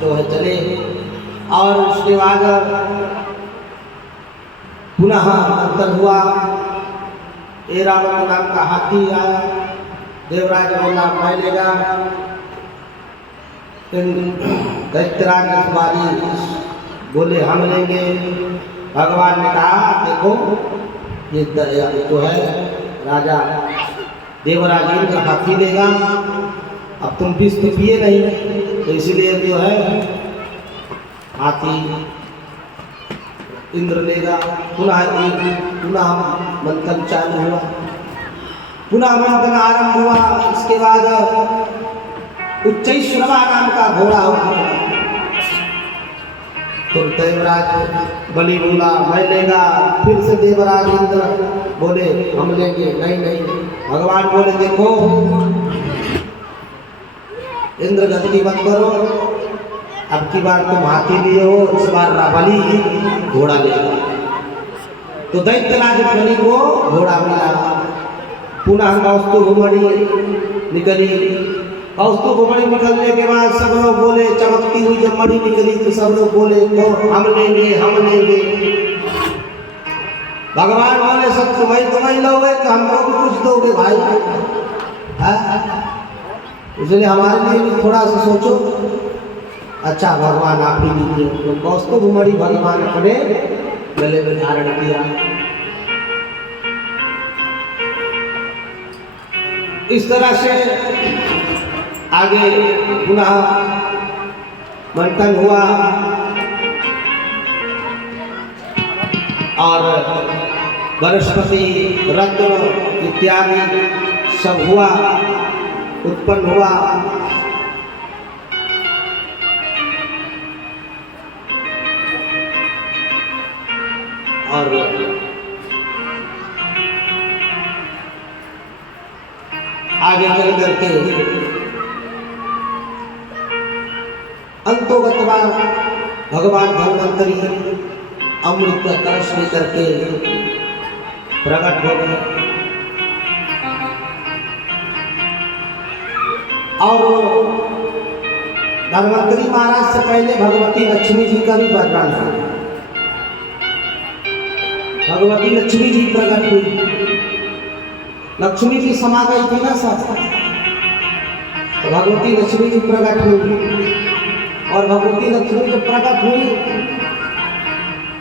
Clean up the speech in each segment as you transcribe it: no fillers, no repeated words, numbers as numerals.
जो है चले। और उसके बाद पुनः मंथन हुआ। ऐरावत नाम का हाथी आया। देवराज बोला मैं लेगा। दैत्यराज रखवाली बोले हम लेंगे। भगवान ने कहा देखो ये जो है राजा देवराज इंद्र हाथी लेगा। अब तुम विष तो पिए नहीं, तो इसलिए जो है हाथी इंद्र लेगा। पुनः मंथन चालू हुआ। पुनः मंथन आरंभ हुआ। इसके बाद उच्चैश्रवा नाम का घोड़ा हुआ। तो देवराज बलि बोला मैं लेगा। फिर से देवराज इंद्र बोले हम लेंगे। नहीं नहीं, भगवान बोले देखो इंद्र गति मत करो, अब की बार तुम हाथी लिए हो, इस बार बलि घोड़ा लेगा। तो दैत्यराज बलि को घोड़ा मिला। पुनः कौस्तुभमणि निकली। कौस्तुभमणि निकलने के बाद सब लोग बोले, चमकती हुई जब मणि निकली तो सब लोग बोले तो हम लेंगे हम लेंगे। भगवान बोले सब तुम्हें लोगे कि हमको भी कुछ दोगे भाई? इसलिए हमारे लिए भी थोड़ा सा सोचो। अच्छा भगवान आप ही लीजिए। तो कौस्तुभमणि भगवान अपने गले में धारण किया। इस तरह से आगे पुनः मंथन हुआ और वनस्पति रत्न इत्यादि सब हुआ, उत्पन्न हुआ। और आगे चल करके अंतोगतवा भगवान धन्वंतरी अमृत का कलश लेकर के प्रकट हो गए। और धन्वंतरी महाराज से पहले भगवती लक्ष्मी जी का भी वर्णन है। भगवती लक्ष्मी जी प्रकट हुई। लक्ष्मी जी समा गई थी ना सब, तो भगवती लक्ष्मी जी प्रकट हुई। और भगवती लक्ष्मी जब प्रकट हुई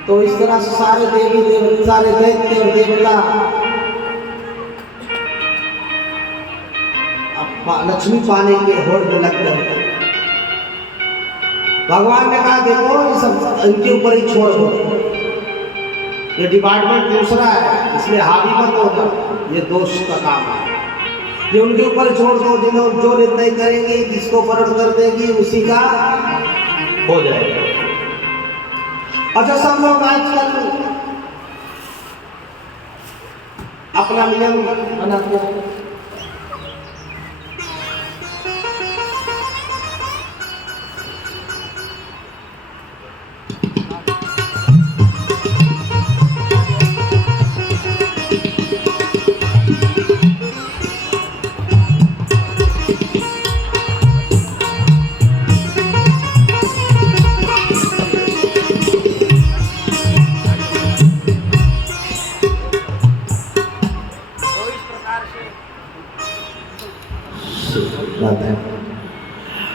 तो इस तरह से सारे देवी देवता, सारे दैत्य और देवता लक्ष्मी पाने के होड़ में लग गए। भगवान ने कहा देखो ये सब इनके ऊपर ही छोड़ दो, ये डिपार्टमेंट दूसरा है, इसमें हावी मत होगा, ये दोष का काम है। ये उनके ऊपर छोड़ दो, जिन्होंने जो निर्णय करेंगे जिसको पलट कर देगी उसी का हो जाएगा। अच्छा सब लोग आजकल अपना नियम बनाते हैं।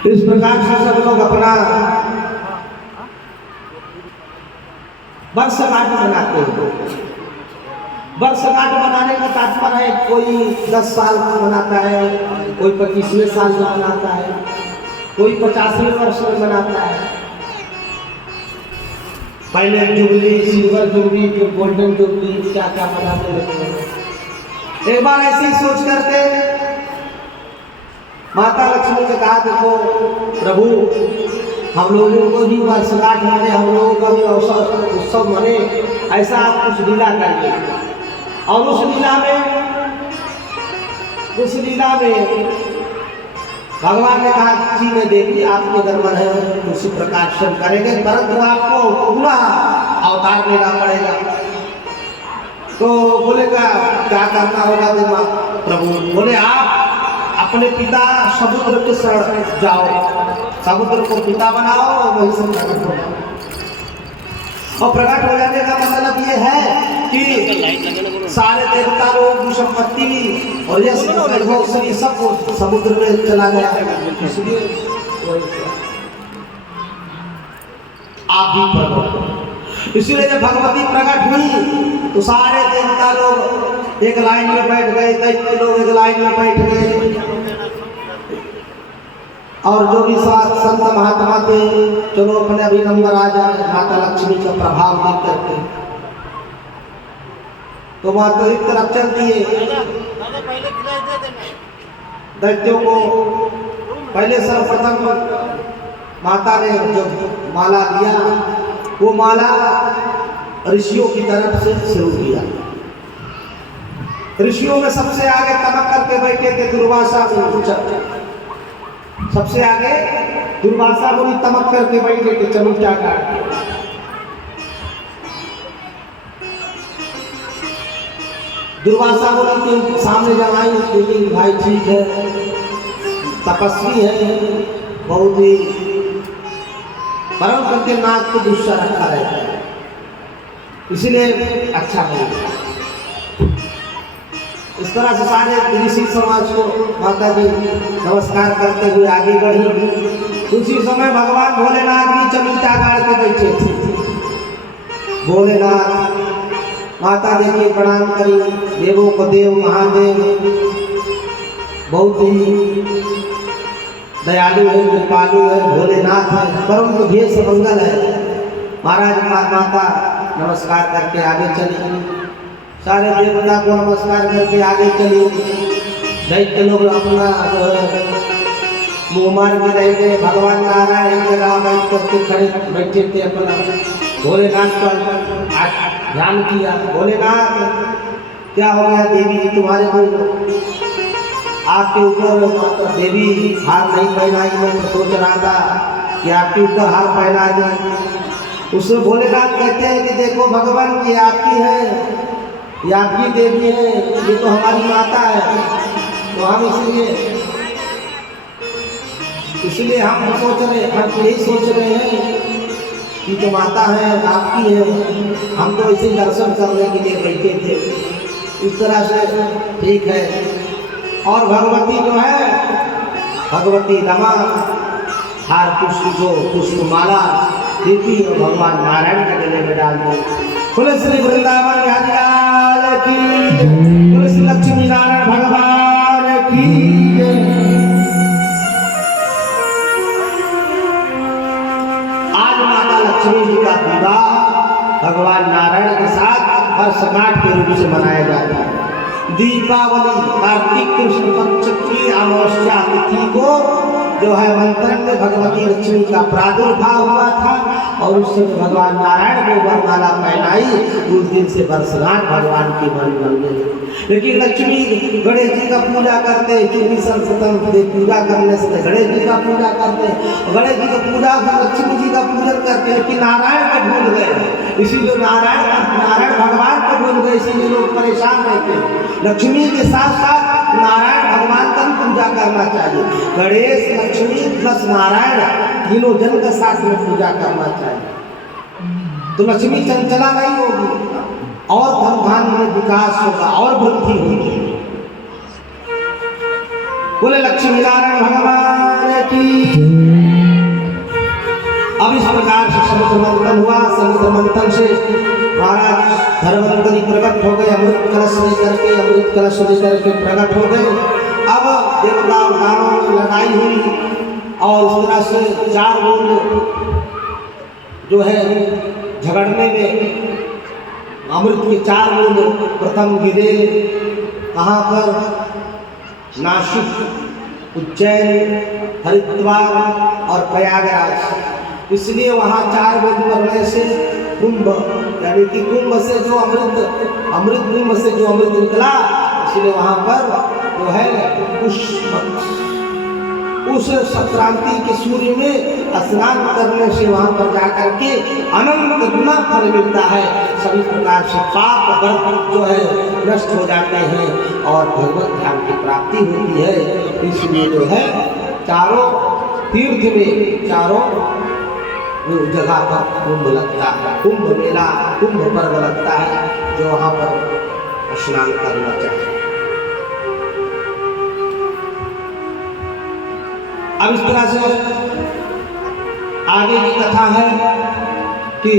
इस प्रकार से सब लोग अपना वर्षगांठ मनाते हैं। वर्षगांठ मनाने का तात्पर्य है कोई 10 साल का मनाता है, कोई 25वें साल में मनाता है, कोई 50वें वर्ष में मनाता है। पहले जुबली, सिल्वर जुबली, फिर गोल्डन जुबली, क्या क्या मनाते हैं। एक बार ऐसे ही सोच करके माता लक्ष्मी ने कहा देखो प्रभु हम लोगों को भी वर्षगांठ मने, हम लोगों का भी उत्सव मने, ऐसा आप कुछ लीला करिए। और उस लीला में भगवान ने कहा जी मैं देवी आपके अगर मन है उसी प्रकार से हम करेंगे, परंतु आपको पुनः अवतार लेना पड़ेगा। तो बोले क्या करना होगा? प्रभु बोले आप अपने पिता समुद्र के शरण जाओ, समुद्र को पिता बनाओ और वही से प्रकट हो जाओ। और प्रकट हो जाने का मतलब ये है कि सारे देवता लोग संपत्ति और यश वैभव सब समुद्र में चला गया। इसलिए आप भी प्रकट। इसलिए जब भगवती प्रकट हुई तो सारे देवता लोग एक लाइन में बैठ गए, दैत्य लोग एक लाइन में बैठ गए, और जो भी संत महात्मा थे चलो अपने अभी नंबर आ जाए माता लक्ष्मी का प्रभाव देख करके। तो माता एक तरफ चल दिए दैत्यों को। पहले सर्वप्रथम माता ने जो माला दिया वो माला ऋषियों की तरफ से शुरू किया। ऋषियों में सबसे आगे तमक करके बैठे थे दुर्वासा मुनि। सबसे आगे दुर्वासा मुनि तमक करके बैठे थे चमुचा काट के। दुर्वासा मुनि के सामने जब आई लेकिन भाई ठीक है, तपस्वी है, बहुत ही परम करके नाक को गुस्सा रखा रहता है, इसीलिए अच्छा नहीं। इस तरह से सारे ऋषि समाज को माता जी नमस्कार करते हुए आगे बढ़ी। उसी समय भगवान भोलेनाथ भी चमुचा गाड़ के बैठे थे। भोलेनाथ माता देखिए प्रणाम करी, देवों को देव महादेव, बहुत ही दयालु है, कृपालु है, भोलेनाथ है, परम तो भेष मंगल है। महाराज माता नमस्कार करके आगे चली, सारे देवता को नमस्कार करके आगे चली। दैत्य लोग अपना जो है मुँह मार के रह गए। भगवान नारायण के राम बैठ करके खड़े बैठे थे अपना। भोलेनाथ पर ध्यान किया, भोलेनाथ क्या हो गया देवी जी तुम्हारे को, आपके ऊपर माता देवी हार नहीं पहनाई। मैं तो सोच रहा था कि आपके ऊपर हार पहना दें। उससे भोलेनाथ कहते हैं कि देखो भगवान ये आपकी है, ये आपकी देवी है, ये तो हमारी माता है। तो हम इसलिए हम सोच रहे, हम यही सोच रहे हैं कि तो माता है आपकी है, हम तो इसे दर्शन करने के लिए बैठे थे। इस तरह से ठीक है। और भगवती जो है, भगवती रमा हार पुष्प को पुष्पमाला देती और भगवान नारायण के गले में डाल दी। बोले श्री वृंदावन बिहारी लाल की, बोले श्री लक्ष्मी नारायण भगवान की। आज माता लक्ष्मी जी का विवाह भगवान नारायण के साथ वर्षगांठ के रूप से मनाया जाता है। दीपावली कार्तिक कृष्ण पक्ष की अमावस्या तिथि को जो है मंत्र में भगवती लक्ष्मी का प्रादुर्भाव हुआ था और उस समय भगवान नारायण को वरमाला पहनाई। उस दिन से वर्षगांठ भगवान की बन गई। लेकिन लक्ष्मी गणेश जी का पूजा करते, क्योंकि सर्वप्रथम पूजा करने से गणेश जी का पूजा करते, गणेश जी का पूजा लक्ष्मी जी का पूजन करते, लेकिन नारायण को भूल गए। इसीलिए नारायण भगवान को भूल गए, इसीलिए लोग परेशान रहते हैं। लक्ष्मी के साथ साथ नारायण भगवान का भी पूजा करना चाहिए। गणेश लक्ष्मी प्लस नारायण तीनों जन के साथ में पूजा करना चाहिए, तो लक्ष्मी चंचला नहीं होगी और धन में विकास होगा और वृद्धि होगी। बोले लक्ष्मी नारायण भगवान की। अब इस प्रकार से समुद्र मंथन हुआ। समुद्र मंथन से महाराज धर्मवंतरी प्रकट हो गए, अमृत कलश लेकर के प्रकट हो गए। अब देवता और दानवों में लड़ाई हुई और इस तरह से 4 लोग जो है झगड़ने में अमृत के 4 लोग प्रथम गिरे। कहाँ पर? नासिक, उज्जैन, हरिद्वार और प्रयागराज। इसलिए वहाँ 4 वेद मरने से कुंभ, यानी कि कुंभ से जो अमृत कुंभ से जो अमृत निकला, इसलिए वहाँ पर जो है उस संक्रांति के सूर्य में स्नान करने से वहाँ पर जाकर के अनंत गुना फल मिलता है। सभी प्रकार से पाप वर्ग जो है नष्ट हो जाते हैं और भगवत धाम की प्राप्ति होती है। इसलिए जो है चारों तीर्थ में चारों जगह पर कुंभ लगता है, कुंभ मेला कुंभ पर्व लगता है, जो वहाँ पर स्नान करना चाहिए। अब इस तरह से आगे की कथा है कि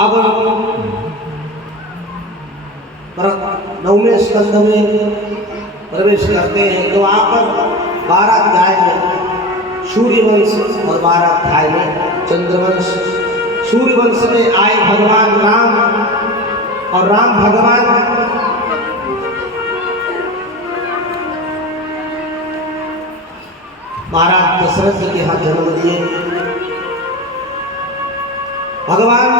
अब 9वें स्कंद में प्रवेश करते हैं। तो वहाँ पर 12 अध्याय में सूर्यवंश और 12 अध्याय में चंद्रवंश। सूर्यवंश में आए भगवान राम और राम भगवान महाराज दशरथ जी के यहाँ जन्म दिए। भगवान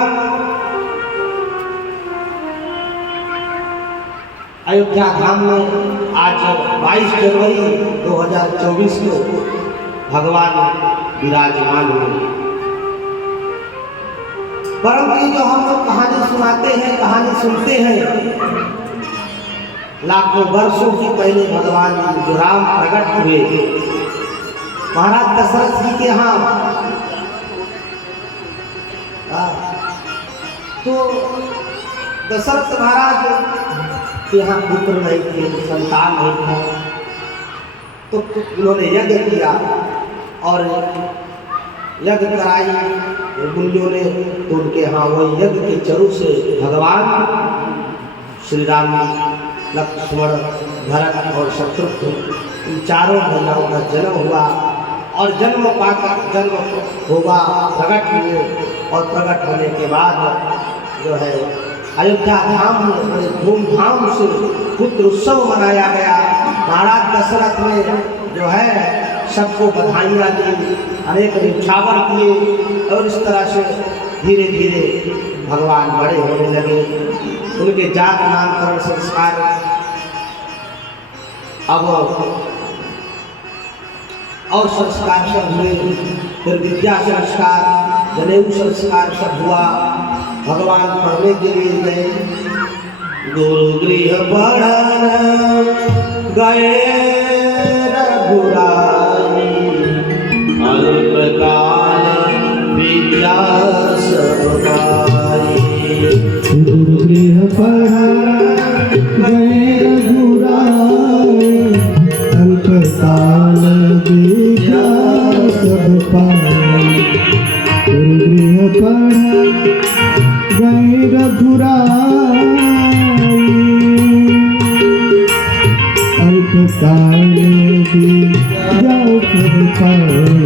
अयोध्या धाम में आज 22 जनवरी 2024 को भगवान विराजमान हुए। परंतु ये जो हम लोग कहानी सुनाते हैं, कहानी सुनते हैं, लाखों वर्षों की पहले भगवान जो राम प्रकट हुए महाराज दशरथ जी के यहाँ, तो दशरथ महाराज के यहाँ पुत्र नहीं थे, संतान नहीं था, तो उन्होंने यज्ञ किया और यज्ञ कराई मुनियों ने। तो उनके यहाँ वो यज्ञ के चरु से भगवान श्री राम, लक्ष्मण, भरत और शत्रुघ्न इन चारों महिलाओं का जन्म हुआ और जन्म पाकर जन्म होगा प्रकट हुए और प्रकट होने के बाद जो है अयोध्या धाम में बड़े धूमधाम से पुत्र उत्सव मनाया गया। महाराज दशरथ ने जो है सबको बधाइयाँ दी, अनेक न्यौछावर किए और इस तरह से धीरे धीरे भगवान बड़े होने लगे। उनके जात नामकरण संस्कार अब और संस्कार सब हुए, फिर विद्या संस्कार, जनेऊ संस्कार सब हुआ। भगवान पढ़ने के लिए गए, गुरु गृह पढ़न गए रघुराई, अल्पकाल विद्या सब पाई। गुरु गृह पढ़न गए रघुराई, अल्पकाल विद्या सब पाई। गुरु गृह पढ़न गए रघुराई, अल्पकाल विद्या सब पाई।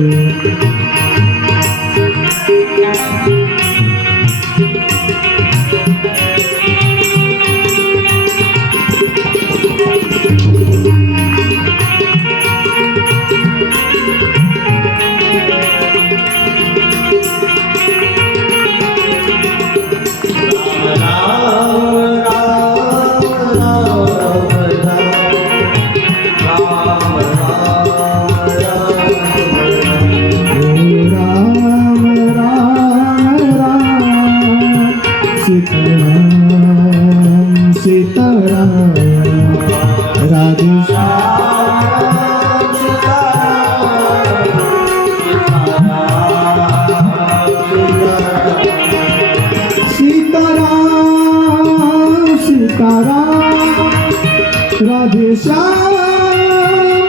राधे श्याम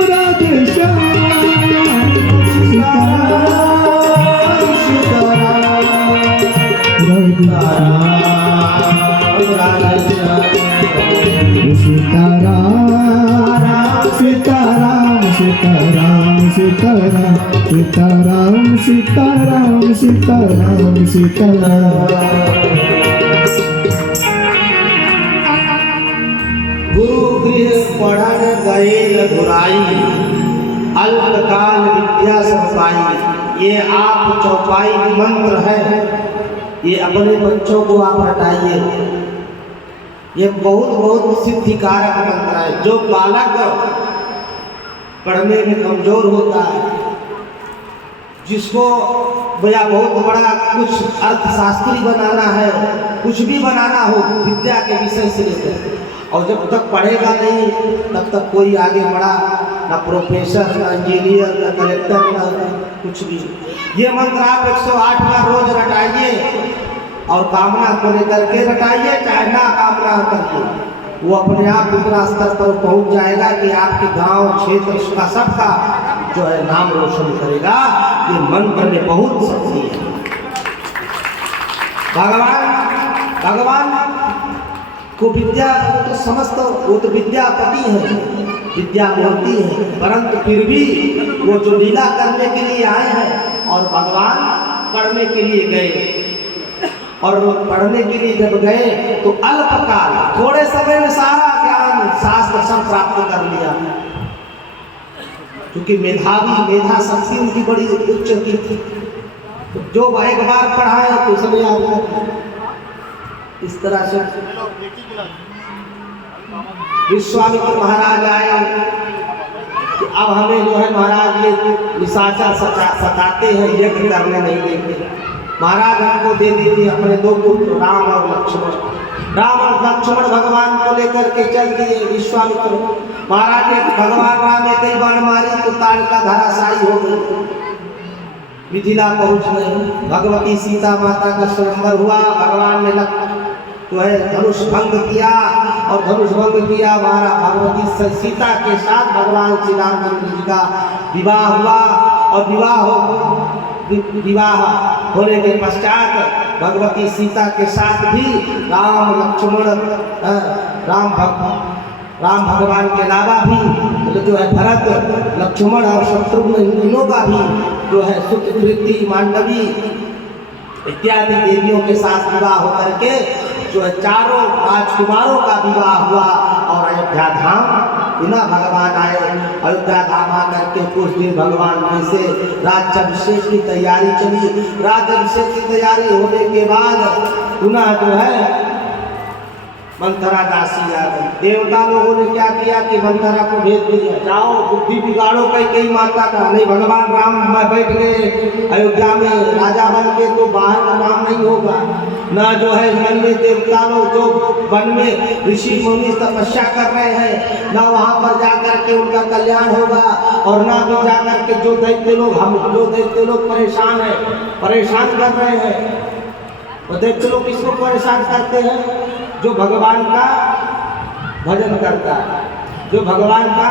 राधे श्याम सीताराम सीताराम सीताराम सीताराम सीताराम सीताराम सीताराम सीताराम। गुरु गृह पढ़न गए रघुराई, अल्पकाल विद्या सब पाई। ये आप चौपाई मंत्र है ये अपने बच्चों को आप हटाइए। ये बहुत बहुत सिद्धिकारक मंत्र है। जो बालक पढ़ने में कमजोर होता है, जिसको भैया बहुत बड़ा कुछ अर्थशास्त्री बनाना है, कुछ भी बनाना हो विद्या के विषय से लेकर, और जब तक पढ़ेगा नहीं तब तक कोई आगे बढ़ा ना प्रोफेसर, ना इंजीनियर, ना कलेक्टर, ना कुछ भी। ये मंत्र आप 108 बार रोज रटाइए और कामना को लेकर के रटाइए, चाहे ना कामना करिए। वो अपने आप उतना स्तर पर पहुंच जाएगा कि आपके गांव क्षेत्र का सबका जो है नाम रोशन करेगा। ये मंत्र में बहुत शक्ति है। भगवान को विद्या तो समस्त, वो तो विद्यापति है, विद्यामूर्ति है, परंतु फिर भी वो जो लीला करने के लिए आए हैं और भगवान पढ़ने के लिए गए, और पढ़ने के लिए जब गए तो अल्पकाल थोड़े समय में सारा ज्ञान शास्त्र सब प्राप्त कर लिया, क्योंकि मेधा शक्ति उनकी बड़ी उच्च की थी। तो जो एक बार पढ़ाया तो समय याद है। इस तरह से विश्वामित्र महाराज आए कि अब हमें जो है महाराज ये निशाचर सताते हैं, यज्ञ करने नहीं देंगे। महाराज हमको दे दीजिए अपने दो पुत्र राम और लक्ष्मण। राम और लक्ष्मण भगवान को लेकर के चल दिए विश्वामित्र महाराज ने। भगवान राम ने कई बाण मारी तो ताड़का धराशायी हो गई, मिथिला पहुंच गए। भगवती सीता माता का स्वयंवर हुआ, भगवान ने जो है धनुष भंग किया, और धनुष भंग किया हमारा भगवती सीता के साथ भगवान श्री रामचंद्र जी का विवाह हुआ। और विवाह होने के पश्चात भगवती सीता के साथ भी राम लक्ष्मण राम भगवान के अलावा भी जो है भरत लक्ष्मण और शत्रुघ्न तीनों का भी जो है सुकृति मांडवी इत्यादि देवियों के साथ विवाह होकर के जो है चारों राजकुमारों का विवाह हुआ। और अयोध्या धाम बिना भगवान आए, अयोध्या धाम आकर के कुछ दिन भगवान से राज्याभिषेक की तैयारी चली। राज्याभिषेक की तैयारी होने के बाद पुनः जो है मंथरा दासी आ गई। देवता लोगों ने क्या किया कि मंथरा को भेज दिया, जाओ बुद्धि बिगाड़ो कई माता का। नहीं, भगवान राम बैठ गए अयोध्या में राजा बन के, तो बाहर का काम नहीं होगा ना। जो है मन में देवता लोग जो वन में ऋषि मुनि तपस्या कर रहे हैं, ना वहाँ पर जाकर के उनका कल्याण होगा, और ना भी जाकर के जो दैत्य लोग परेशान कर रहे हैं। और दैत्य लोग किसको परेशान करते हैं? जो भगवान का भजन करता है, जो भगवान का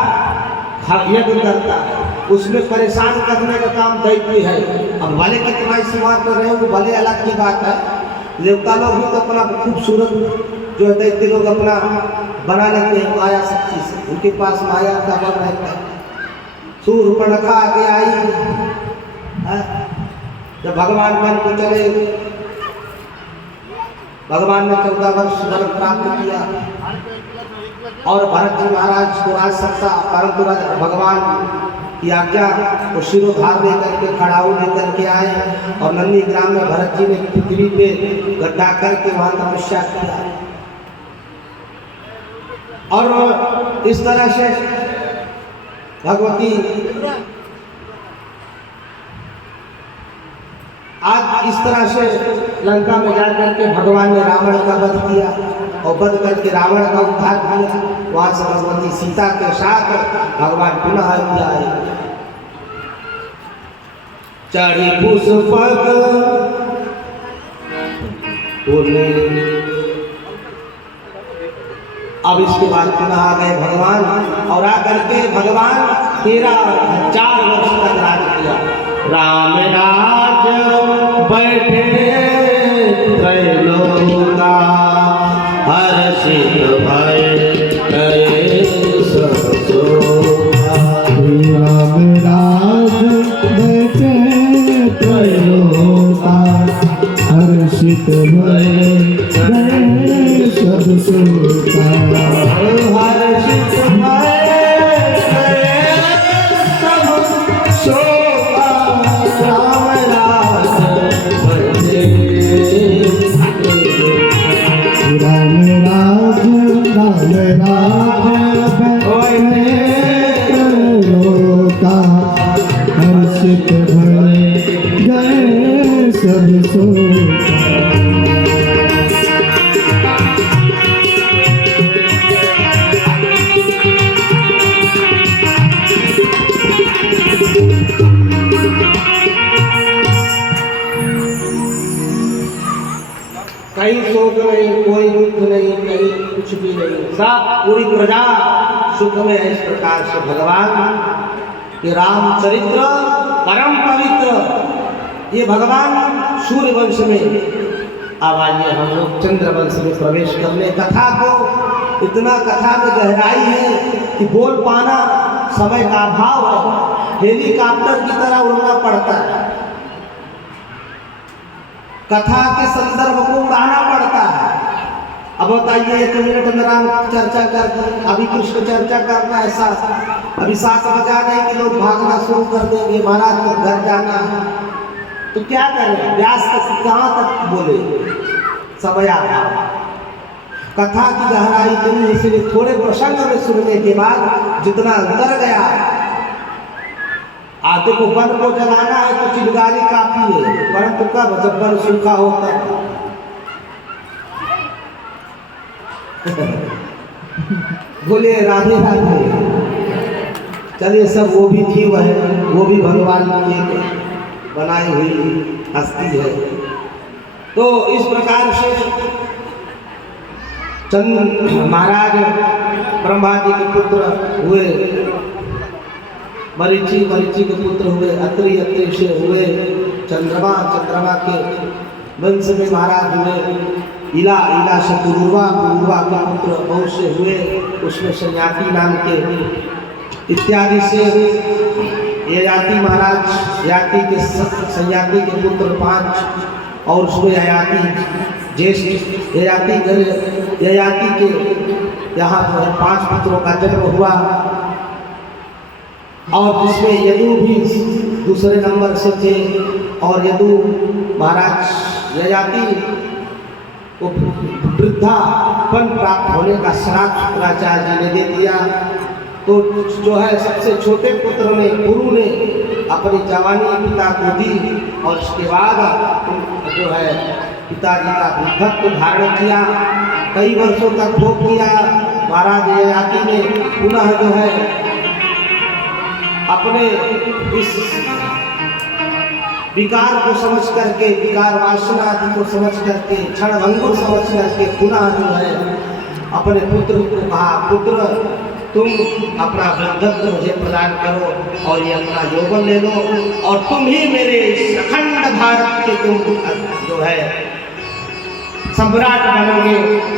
यज्ञ करता है, उसमें परेशान करने का काम दैत्य है। अब भले कितना इस्तेमाल कर रहे हो वो भले अलग की बात है। देवता लोग भी तो अपना खूबसूरत जो है दैत्य लोग अपना बना लेते हैं माया शक्ति से, उनके पास माया का बल रहता है। सूर्पणखा आगे आई, जब भगवान बन को चले, भगवान ने 14 वर्ष वर प्राप्त किया और भरत जी महाराज को राज सत्ता, परंतु भगवान की आज्ञा को शिरोधार लेकर के खड़ाऊ लेकर के आए, और नन्ही ग्राम में भरत जी ने पृथ्वी पे गड्ढा करके वहां तपस्या किया। और इस तरह से भगवती आज इस तरह से लंका में जाकर के भगवान ने रावण का वध किया, और वध करके रावण का उद्धार किया। वहां से भगवती सीता के साथ भगवान पुनः अयोध्या आए। चढ़ी पुष्पक अब इसके बाद पुनः आ गए भगवान, और आकर के भगवान 13,000 वर्ष तक राज किया। राम राज बैठे त्रैलोका, हर्षित भय गए सब सोका। राम राज बैठे त्रैलोका, हर्षित भय गए सब सोका। हर्षित भय गए सब सोका। का हर्षित भय गए सब सोता। कहीं शोक नहीं, कोई दुख नहीं, कहीं कुछ भी नहीं, सब पूरी प्रजा सुख में है। इस प्रकार से भगवान के रामचरित्र परम पवित्र, ये भगवान सूर्य वंश में। अब आइए हम लोग चंद्र वंश में प्रवेश करने। कथा को इतना कथा में गहराई है कि बोल पाना समय का अभाव है। हेलीकॉप्टर की तरह उड़ना पड़ता है, कथा के संदर्भ को उड़ाना पड़ता है। अब बताइए 1 मिनट में राम चर्चा करते, अभी कृष्ण चर्चा करना ऐसा, अभी 7 बजा नहीं कि लोग भागना शुरू कर देंगे, महाराज को घर जाना है, तो क्या करें? व्यास तक कहाँ तक बोले? समय आया। कथा की गहराई इतनी, इसलिए थोड़े प्रसंग में सुनने के बाद जितना अंतर गया। आते को वन को जलाना है तो चिंगारी काफी है, परंतु कब? जब वन सूखा होता है। बोले राधे राधे। चलिए, सब वो भी जीव है, वो भी भगवान की बनाई हुई हस्ती है। तो इस प्रकार से चंद्र महाराज ब्रह्मा जी के पुत्र हुए, मरीचि के पुत्र हुए, अत्रि से हुए चंद्रमा के वंश में महाराज हुए। इला से पुरुरवा के पुत्र बहुत से हुए, उसमें संयाति नाम के इत्यादि से ययाति महाराज, याति के संयाति के पुत्र 5, और उसमें ययाति ज्येष्ठ ययाति के यहाँ 5 पुत्रों का जन्म हुआ। और जिसमें यदु भी दूसरे नंबर से थे, और यदु महाराज ययाति को वृद्धापन प्राप्त होने का श्राप शुक्राचार्य जी ने दे दिया। तो जो है सबसे छोटे पुत्र ने, गुरु ने अपनी जवानी पिता को दी, और उसके बाद जो है पिताजी का वृद्धत्व धारण किया, कई वर्षों तक भोग किया। महाराज ययाति ने पुनः जो है अपने इस विकार को समझ करके, विकार वासना आदि को समझ करके, क्षणभंगुर समझ करके पुनः जो है अपने पुत्र को कहा, पुत्र तुम अपना वृद्धत्व मुझे प्रदान करो और ये अपना यौवन ले लो, और तुम ही मेरे अखंड भारत के तुम जो है सम्राट बनोगे।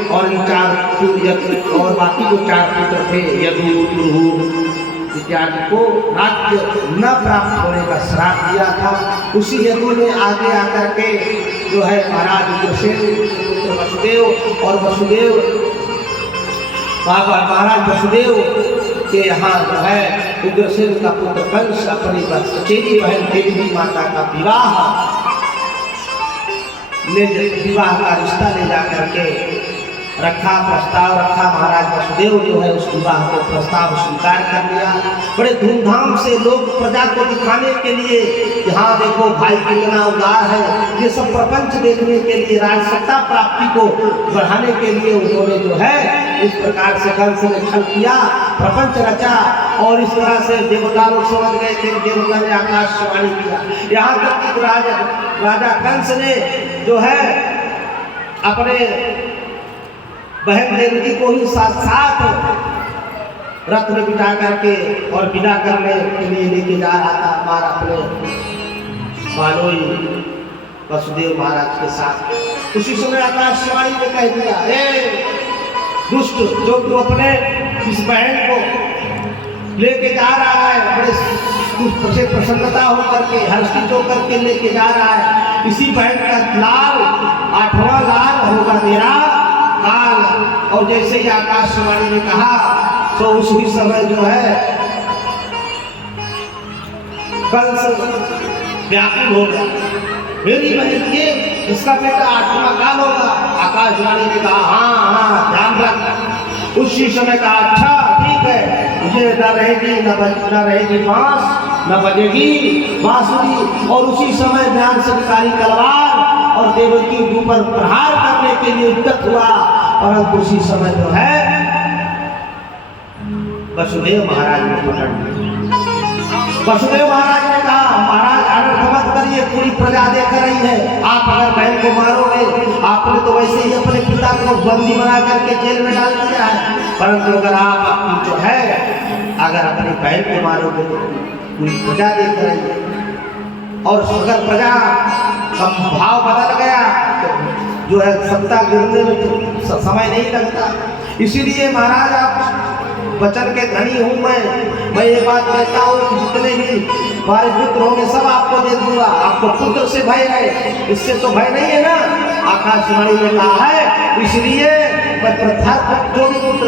और इन 4 और बाकी जो 4 पुत्र थे, यदु दुर्हु इत्यादि को राज्य न प्राप्त होने का श्राप दिया था। उसी यदु ने आगे आकर के जो है महाराज उग्रसेन के पुत्र वसुदेव, और वसुदेव महाराज वसुदेव के यहाँ जो है उग्रसेन का पुत्र कंस अपनी चचेरी बहन देवी माता का विवाह का रिश्ता ले जा करके रखा, प्रस्ताव रखा। महाराज वसुदेव जो है उस विवाह को प्रस्ताव स्वीकार कर लिया। बड़े धूमधाम से लोग प्रजा को दिखाने के लिए, यहाँ देखो भाई कितना उदार है, ये सब प्रपंच देखने के लिए, राजसत्ता प्राप्ति को बढ़ाने के लिए उन्होंने जो है इस प्रकार से कंस ने छल किया, प्रपंच रचा। और इस तरह से देवता लोग समझ गए थे, देवता ने आकाशवाणी किया। यहाँ तक कि राजा कंस ने जो है अपने बहन देवकी को ही साथ रथ में बिठा करके और विदा करने के लिए लेके जा रहा था, हमारा अपने मानोई वसुदेव महाराज के साथ। उसी समय आकाशवाणी में कह दिया, दुष्ट, जो तू अपने इस बहन को लेके जा रहा है, बड़े प्रसन्नता होकर के, हर्षित होकर के लेके जा रहा है, इसी बहन का लाल 8वां लाल होगा तेरा काल। और जैसे ही आकाशवाणी ने कहा तो उसी समय जो है कंस व्याकुल हो गया, मेरी बहन के इसका बेटा 8वां काल होगा। आकाशवाणी ने कहा हाँ ध्यान रख, उसी समय कहा अच्छा ठीक है, ये न रहेगी न रहेगी बांस, न बजेगी बांसुरी। और उसी समय ध्यान से निकाली तलवार और देवकी के ऊपर प्रहार करने के लिए उद्यत हुआ। परंतु उसी समय जो है वसुदेव महाराज ने पकड़ लिया। वसुदेव महाराज ने कहा महाराज अनर्थ मत करिए, पूरी प्रजा देख रही है, आप अगर बहन को मारोगे, आपने तो वैसे ही अपने पिता को बंदी बना करके जेल में डाल दिया है, परंतु अगर आप अपनी जो है अगर अपनी बहन को मारोगे तो पूरी प्रजा देख रही है। और अगर प्रजा का भाव बदल गया तो जो है सत्ता गिरने में समय नहीं लगता। इसीलिए महाराज आप वचन के धनी हूँ मैं ये बात कहता हूँ कि जितने भी हमारे पुत्र होंगे सब आपको दे दूंगा। आपको पुत्र से भय है, इससे तो भय नहीं है ना, आकाशवाणी में कहा है। इसलिए मैं जो भी पुत्र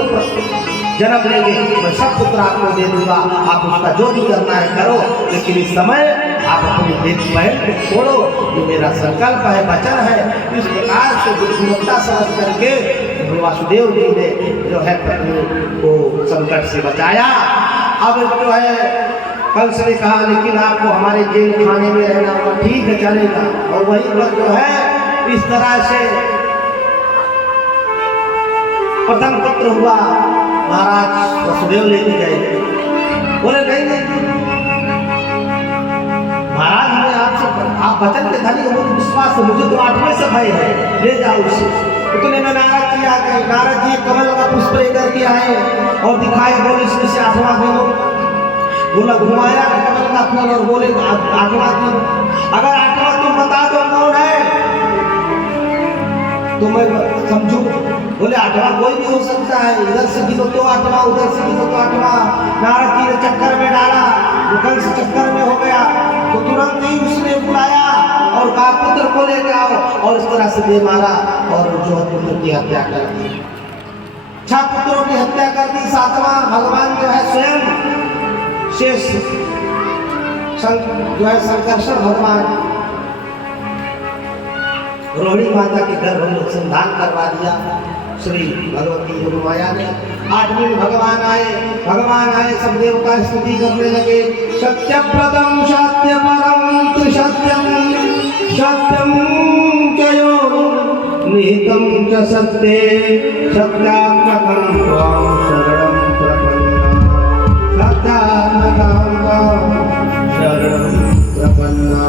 जन्म लेंगे मैं सब पुत्र आपको दे दूंगा, आप उसका जो भी करना है करो, लेकिन इस समय आप अपनी बहन को छोड़ो, ये मेरा संकल्प है, वचन है। इस प्रकार से बुद्धिमत्ता समझ करके वासुदेव जी ने जो है पत्नी को संकट से बचाया। अब जो है कंस ने कहा लेकिन आपको हमारे जेल खाने में रहना होगा। ठीक है चलेगा। और वहीं पर जो है इस तरह से प्रथम पुत्र हुआ। महाराज वसुदेव लेके गए, बोले नहीं महाराज मैं आपसे आप वचन के धनी हो, विश्वास है, मुझे तो 8वें से भय है, ले जाओ उसे। उतने में नारद जी आ गए। नारद जी कमल का पुष्प लेकर के आए और दिखाए, बोले इसमें से 8वां दे दो। बोला घुमाया कमल का फूल और बोले 8वां दे दो। अगर 8वां तुम बता दो कौन है तो मैं समझू। बोले 8वां कोई भी हो सकता है, इधर से गिनो तो 8वां, उधर से गिनो तो 8वां। नारद जी ने चक्कर में डाला, कंस चक्कर में हो गया तो तुरंत ही उसने बुलाया और कहा पुत्र को लेके आओ, और इस तरह से दे मारा और जो पुत्र की हत्या कर दी। 6 पुत्रों की हत्या कर दी। 7वां भगवान जो है स्वयं शेष जो है संकर्षण भगवान रोहिणी माता के गर्भ में अनुसंधान करवा दिया श्री भगवती योग माया ने। 8वें भगवान आए सब देवता स्तुति करने लगे। सत्यप्रदम सत्य परम त्रिसत्यम सत्यम च योगं निहितं च सत्ये सत्यात्मकं त्वां शरणं प्रपन्ना सत्यात्मकं त्वां शरणं प्रपन्ना।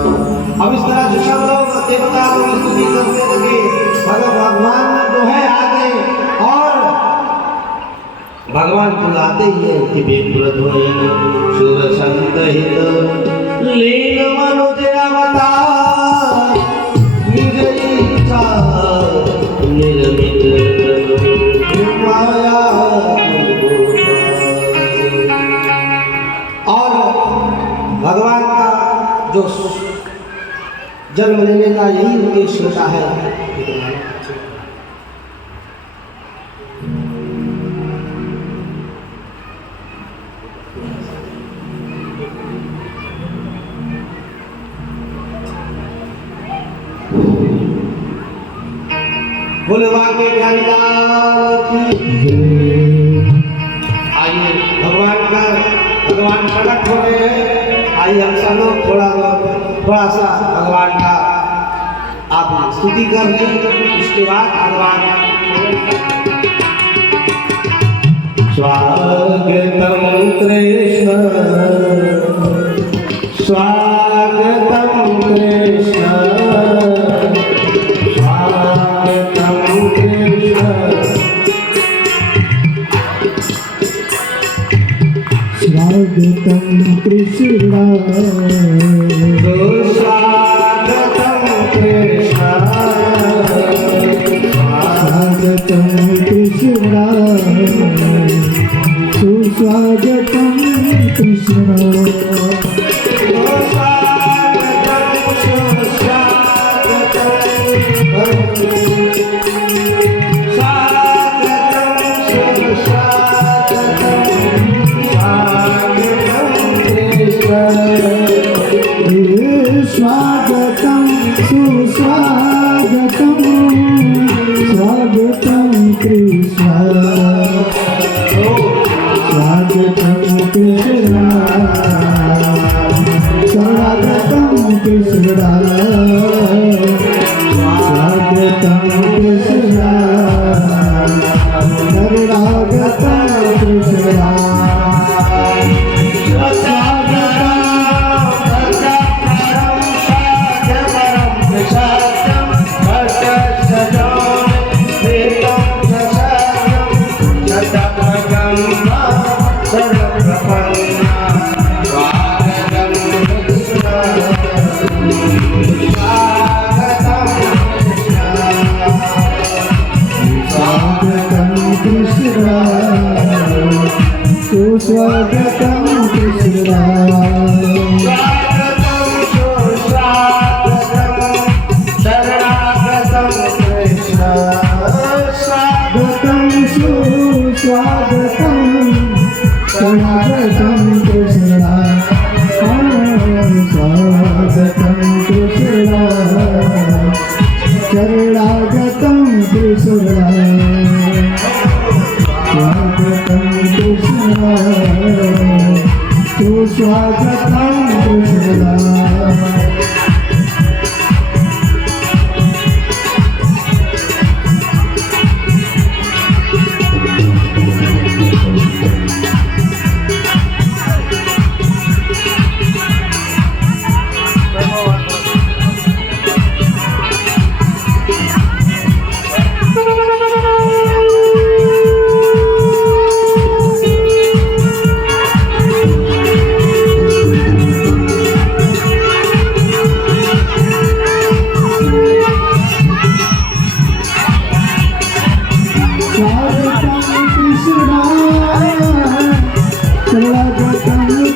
अब इस तरह से सब लोग देवता लोग स्तुति करने लगे। भगवान जो है आगे और भगवान बुलाते ही है कि विप्रध्वनि सुर संतहित लीन मनुज अवतार निज इच्छा निर्मित माया। और भगवान का जो जन्म लेने का यही उद्देश्य होता है। बोले वाके ज्ञान आइए भगवान प्रकट हो रहे हैं। आइए हम सब लोग थोड़ा सा भगवान का आप स्तुति कर लें। उसके बाद भगवान स्वागतम कृष्ण स्वागतम कृष्ण स्वागतम कृष्ण स्वागतम कृष्ण स्वागतम कृष्ण स्वागतम कृष्ण सुस्वागतम कृष्ण स्वागतम सुस्वागतम स्वागतम कृष्ण सुस्वागतम कृष्ण स्वागतम सुस्वागतम शरणागतम कृष्ण स्वागतम कृष्ण शरणागतम कृष्ण स्वागतम कृष्ण सुस्वागतम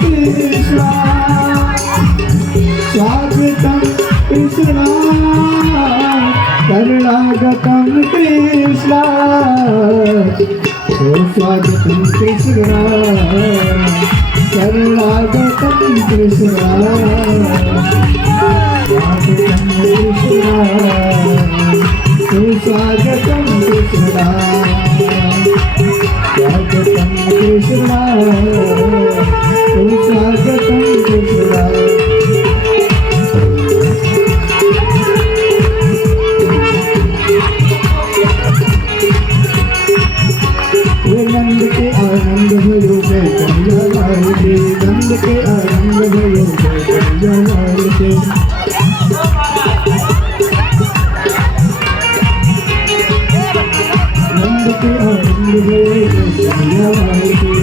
कृष्ण स्वागतम कृष्ण शरणागतम कृष्ण स्वागतम कृष्ण शरणागतम कृष्ण स्वागतम कृष्ण सुस्वागतम कृष्ण स्वागतम कृष्ण सुस्वागतम कृष्ण नंद के आनंद भयो जय कन्हैया लाल के नंद के आनंद भयो जय कन्हैया लाल के नंद के आनंद भयो जय कन्हैया लाल के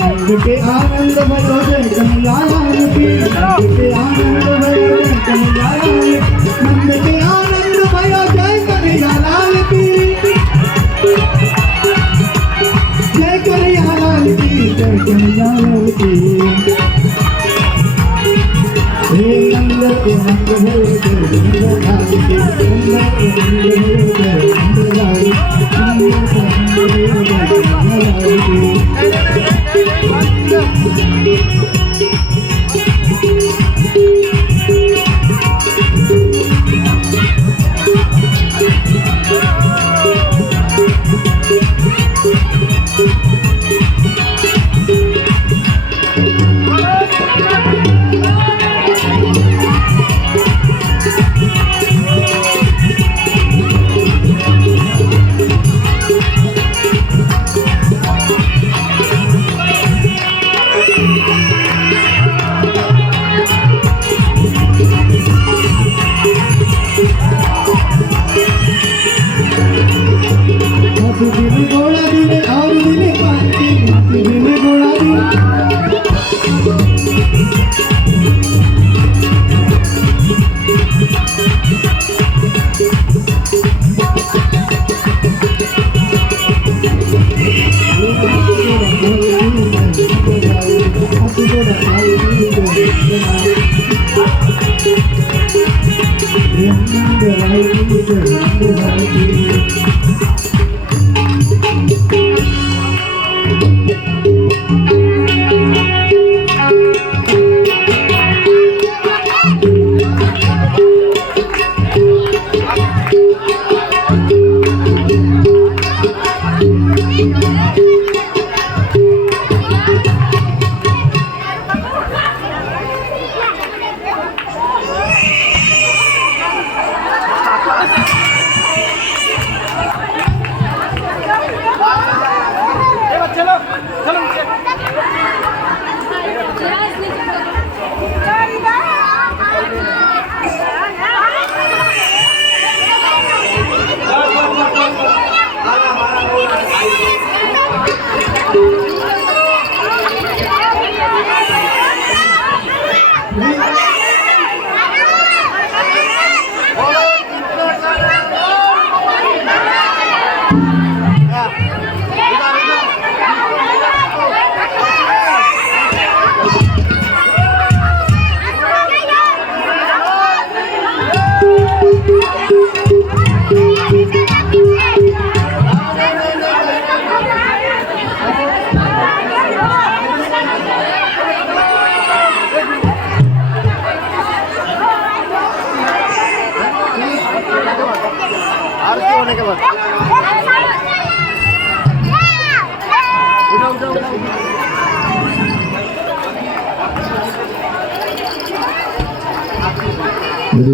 नंद के आनंद भयो जय कन्हैया लाल के नंद के आनंद भयो जय कन्हैया लाल नंद के आनंद भयो जय कन्हैया लाल की जय कन्हैया लाल की जय कन्हैया लाल की हे नंद के नंद भयो जय कन्हैया लाल की नंद के नंद भयो जय कन्हैया लाल नंद के नंद भयो जय कन्हैया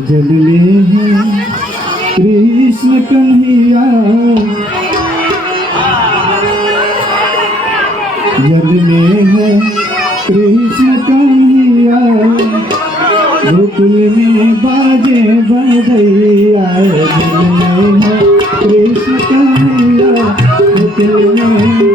जल में है कृष्ण कन्हैया, जल में है कृष्ण कन्हैया, गोकुल में बाजे बधैया। जल में है कृष्ण कन्हैया, गोकुल में